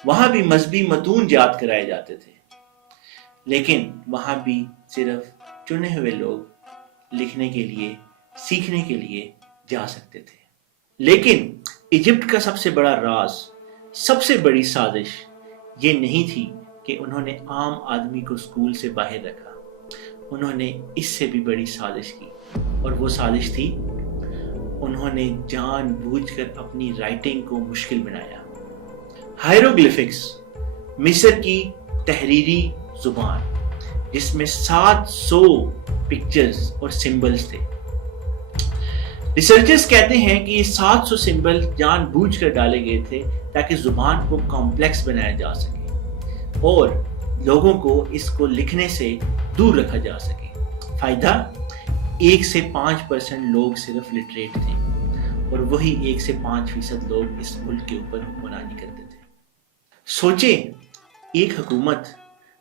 وہاں بھی مذہبی متون یاد کرائے جاتے تھے، لیکن وہاں بھی صرف چنے ہوئے لوگ لکھنے کے لیے، سیکھنے کے لیے جا سکتے تھے۔ لیکن ایجپٹ کا سب سے بڑا راز، سب سے بڑی سازش یہ نہیں تھی کہ انہوں نے عام آدمی کو اسکول سے باہر رکھا، انہوں نے اس سے بھی بڑی سازش کی، اور وہ سازش تھی انہوں نے جان بوجھ کر اپنی رائٹنگ کو مشکل بنایا۔ ہائیروگلفکس، مصر کی تحریری زبان جس میں 700 پکچرز اور سمبلز تھے۔ ریسرچرز کہتے ہیں کہ یہ 700 سمبل جان بوجھ کر ڈالے گئے تھے تاکہ زبان کو کمپلیکس بنایا جا سکے اور لوگوں کو اس کو لکھنے سے دور رکھا جا سکے۔ فائدہ، 1 سے 5% لوگ صرف لٹریٹ تھے، اور وہی 1 سے 5% لوگ اس ملک کے اوپر حکمرانی کرتے تھے۔ سوچیں، ایک حکومت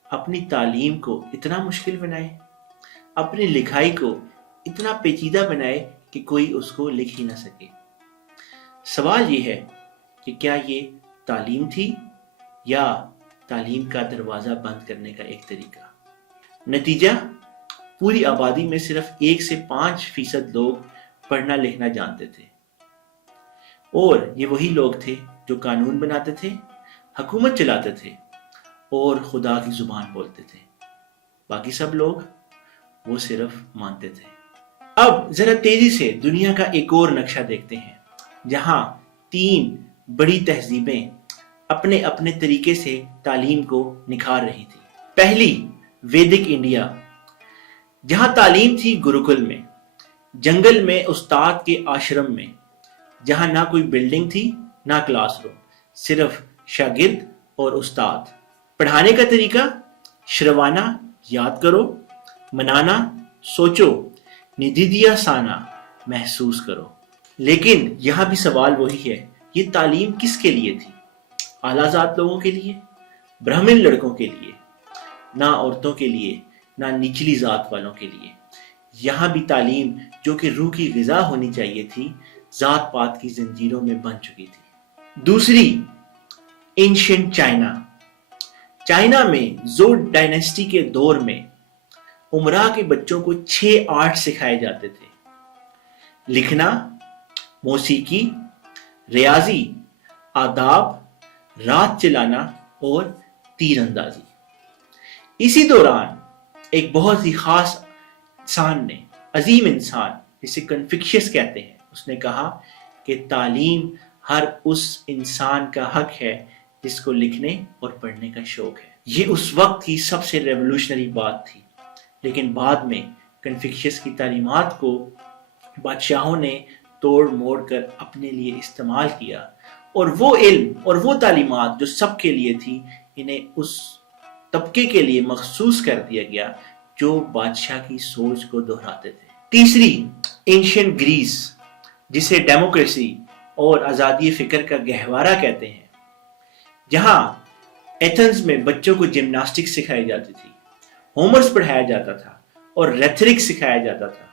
اپنی تعلیم کو اتنا مشکل بنائے، اپنی لکھائی کو اتنا پیچیدہ بنائے کہ کوئی اس کو لکھ ہی نہ سکے۔ سوال یہ ہے کہ کیا یہ تعلیم تھی یا تعلیم کا دروازہ بند کرنے کا ایک طریقہ؟ نتیجہ، پوری آبادی میں صرف 1 سے 5% لوگ پڑھنا لکھنا جانتے تھے، اور یہ وہی لوگ تھے جو قانون بناتے تھے، حکومت چلاتے تھے اور خدا کی زبان بولتے تھے۔ باقی سب لوگ وہ صرف مانتے تھے۔ اب ذرا تیزی سے دنیا کا ایک اور نقشہ دیکھتے ہیں جہاں 3 بڑی تہذیبیں اپنے اپنے طریقے سے تعلیم کو نکھار رہی تھی۔ پہلی، ویدک انڈیا، جہاں تعلیم تھی گروکل میں، جنگل میں استاد کے آشرم میں، جہاں نہ کوئی بلڈنگ تھی نہ کلاس روم، صرف شاگرد اور استاد۔ پڑھانے کا طریقہ، شروانہ یاد کرو، منانا سوچو، ندیدیا سانا محسوس کرو۔ لیکن یہاں بھی سوال وہی ہے، یہ تعلیم کس کے لیے تھی؟ اعلیٰ ذات لوگوں کے لیے، برہمن لڑکوں کے لیے، نہ عورتوں کے لیے، نہ نچلی ذات والوں کے لیے۔ یہاں بھی تعلیم جو کہ روح کی غذا ہونی چاہیے تھی، ذات پات کی زنجیروں میں بن چکی تھی۔ دوسری، اینشنٹ چائنا، چائنا میں زو ڈائنیسٹی کے دور میں امراء کے بچوں کو 6 آرٹ سکھائے جاتے تھے: لکھنا، موسیقی، ریاضی، آداب، رات چلانا اور تیر اندازی۔ اسی دوران ایک بہت ہی خاص انسان نے، عظیم انسان جسے کنفیوشس کہتے ہیں، اس نے کہا کہ تعلیم ہر اس انسان کا حق ہے جس کو لکھنے اور پڑھنے کا شوق ہے۔ یہ اس وقت کی سب سے ریولوشنری بات تھی، لیکن بعد میں کنفیوشس کی تعلیمات کو بادشاہوں نے توڑ موڑ کر اپنے لیے استعمال کیا، اور وہ علم اور وہ تعلیمات جو سب کے لیے تھی، انہیں اس طبقے کے لیے مخصوص کر دیا گیا جو بادشاہ کی سوچ کو دہراتے تھے۔ تیسری، اینشنٹ گریس، جسے ڈیموکریسی اور آزادی فکر کا گہوارہ کہتے ہیں، جہاں ایتھنز میں بچوں کو جمناسٹکس سکھائی جاتی تھی، ہومرس پڑھایا جاتا تھا اور ریتھرک سکھایا جاتا تھا۔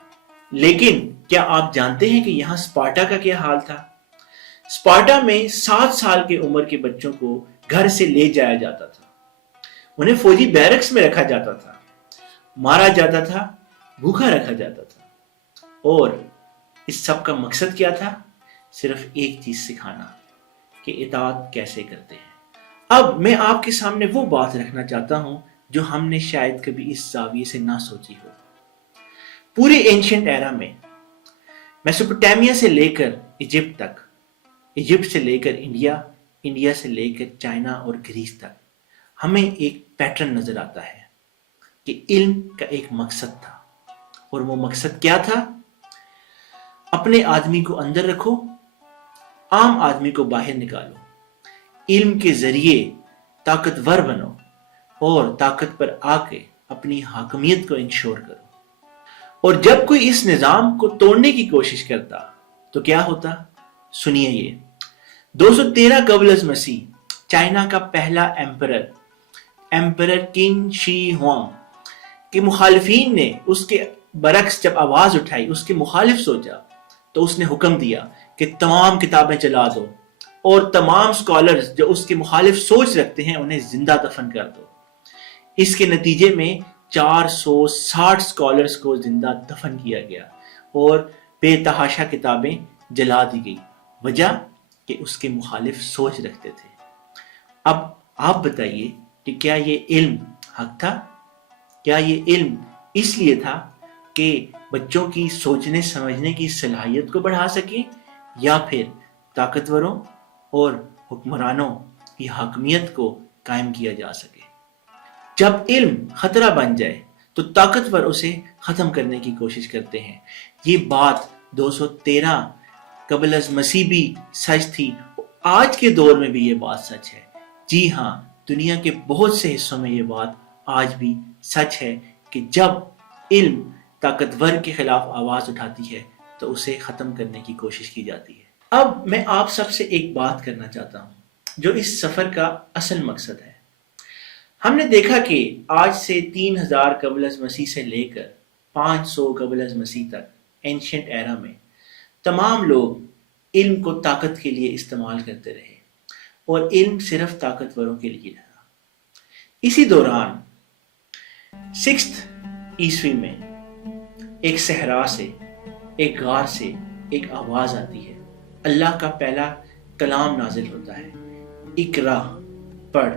لیکن کیا آپ جانتے ہیں کہ یہاں اسپارٹا کا کیا حال تھا؟ اسپارٹا میں 7 سال کے عمر کے بچوں کو گھر سے لے جایا جاتا تھا، انہیں فوجی بیرکس میں رکھا جاتا تھا، مارا جاتا تھا، بھوکا رکھا جاتا تھا، اور اس سب کا مقصد کیا تھا؟ صرف ایک چیز سکھانا کہ اطاعت کیسے کرتے ہیں۔ اب میں آپ کے سامنے وہ بات رکھنا چاہتا ہوں جو ہم نے شاید کبھی اس زاویے سے نہ سوچی ہو۔ پورے اینشنٹ ایرا میں، میسوپوٹیمیا سے لے کر ایجپٹ تک، ایجپٹ سے لے کر انڈیا، انڈیا سے لے کر چائنا اور گریس تک، ہمیں ایک پیٹرن نظر آتا ہے کہ علم کا ایک مقصد تھا، اور وہ مقصد کیا تھا؟ اپنے آدمی کو اندر رکھو، عام آدمی کو باہر نکالو، علم کے ذریعے طاقتور بنو اور طاقت پر آ کے اپنی حاکمیت کو انشور کرو۔ اور جب کوئی اس نظام کو توڑنے کی کوشش کرتا تو کیا ہوتا؟ سنیے یہ، 213 قبل از مسیح چائنا کا پہلا ایمپرر کنگ شی ہوانگ کے مخالفین نے اس کے برعکس جب آواز اٹھائی، اس کے مخالف سوچا، تو اس نے حکم دیا کہ تمام کتابیں جلا دو، اور تمام اسکالرز جو اس کے مخالف سوچ رکھتے ہیں انہیں زندہ دفن کر دو۔ اس کے نتیجے میں 460 اسکالرز کو زندہ دفن کیا گیا اور بے تحاشا کتابیں جلا دی گئی، وجہ کہ اس کے مخالف سوچ رکھتے تھے۔ اب آپ بتائیے کہ کیا یہ علم حق تھا؟ کیا یہ علم اس لیے تھا کہ بچوں کی سوچنے سمجھنے کی صلاحیت کو بڑھا سکے، یا پھر طاقتوروں اور حکمرانوں کی حاکمیت کو قائم کیا جا سکے؟ جب علم خطرہ بن جائے تو طاقتور اسے ختم کرنے کی کوشش کرتے ہیں۔ یہ بات 213 قبل از مسیح بھی سچ تھی، آج کے دور میں بھی یہ بات سچ ہے۔ جی ہاں، دنیا کے بہت سے حصوں میں یہ بات آج بھی سچ ہے کہ جب علم طاقتور کے خلاف آواز اٹھاتی ہے تو اسے ختم کرنے کی کوشش کی جاتی ہے۔ اب میں آپ سب سے ایک بات کرنا چاہتا ہوں جو اس سفر کا اصل مقصد ہے۔ ہم نے دیکھا کہ آج سے 3000 قبل از مسیح سے لے کر 500 قبل از مسیح تک اینشنٹ ایرا میں تمام لوگ علم کو طاقت کے لیے استعمال کرتے رہے، اور علم صرف طاقتوروں کے لیے رہا۔ اسی دوران 6 عیسوی میں ایک صحرا سے، ایک غار سے ایک آواز آتی ہے، اللہ کا پہلا کلام نازل ہوتا ہے، اقرا، پڑھ۔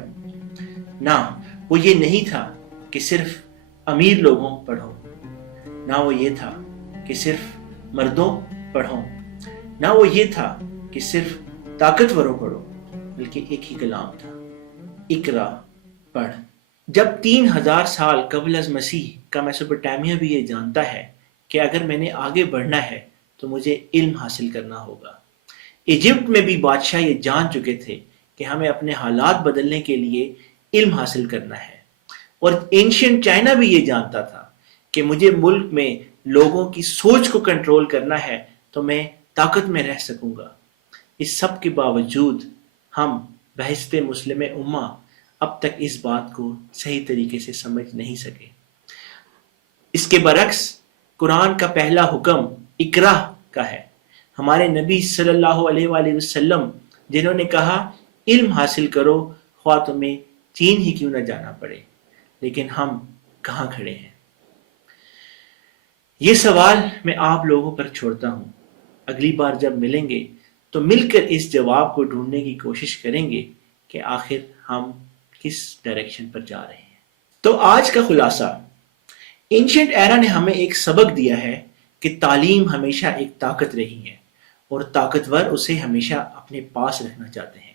نہ وہ یہ نہیں تھا کہ صرف امیر لوگوں پڑھو، نہ وہ یہ تھا کہ صرف مردوں پڑھو، نہ وہ یہ تھا کہ صرف طاقتوروں پڑھو، بلکہ ایک ہی کلام تھا، اقرا، پڑھ۔ جب 3000 سال قبل از مسیح کا میسوپوٹامیہ بھی یہ جانتا ہے کہ اگر میں نے آگے بڑھنا ہے تو مجھے علم حاصل کرنا ہوگا۔ ایجپٹ میں بھی بادشاہ یہ جان چکے تھے کہ ہمیں اپنے حالات بدلنے کے لیے علم حاصل کرنا ہے، اور اینشینٹ چائنا بھی یہ جانتا تھا کہ مجھے ملک میں لوگوں کی سوچ کو کنٹرول کرنا ہے تو میں طاقت میں رہ سکوں گا۔ اس سب کے باوجود ہم بحثت مسلم امہ اب تک اس بات کو صحیح طریقے سے سمجھ نہیں سکے۔ اس کے برعکس قرآن کا پہلا حکم اقرا کا ہے۔ ہمارے نبی صلی اللہ علیہ وآلہ وسلم جنہوں نے کہا علم حاصل کرو خواہ تمہیں چین ہی کیوں نہ جانا پڑے، لیکن ہم کہاں کھڑے ہیں؟ یہ سوال میں آپ لوگوں پر چھوڑتا ہوں۔ اگلی بار جب ملیں گے تو مل کر اس جواب کو ڈھونڈنے کی کوشش کریں گے کہ آخر ہم کس ڈائریکشن پر جا رہے ہیں۔ تو آج کا خلاصہ، اینشنٹ ایرا نے ہمیں ایک سبق دیا ہے کہ تعلیم ہمیشہ ایک طاقت رہی ہے اور طاقتور اسے ہمیشہ اپنے پاس رکھنا چاہتے ہیں،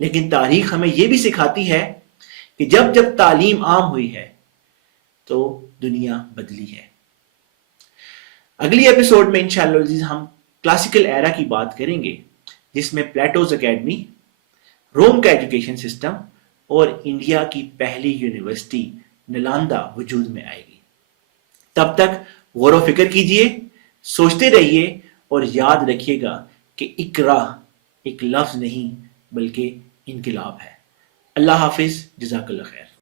لیکن تاریخ ہمیں یہ بھی سکھاتی ہے کہ جب جب تعلیم عام ہوئی ہے تو دنیا بدلی ہے۔ اگلی ایپیسوڈ میں انشاءاللہ عزیز ہم کلاسیکل ایرا کی بات کریں گے، جس میں پلیٹوز اکیڈمی، روم کا ایجوکیشن سسٹم اور انڈیا کی پہلی یونیورسٹی نالندہ وجود میں آئے گی۔ تب تک غور و فکر کیجئے، سوچتے رہیے اور یاد رکھیے گا کہ اقرا ایک لفظ نہیں بلکہ انقلاب ہے۔ اللہ حافظ، جزاک اللہ خیر۔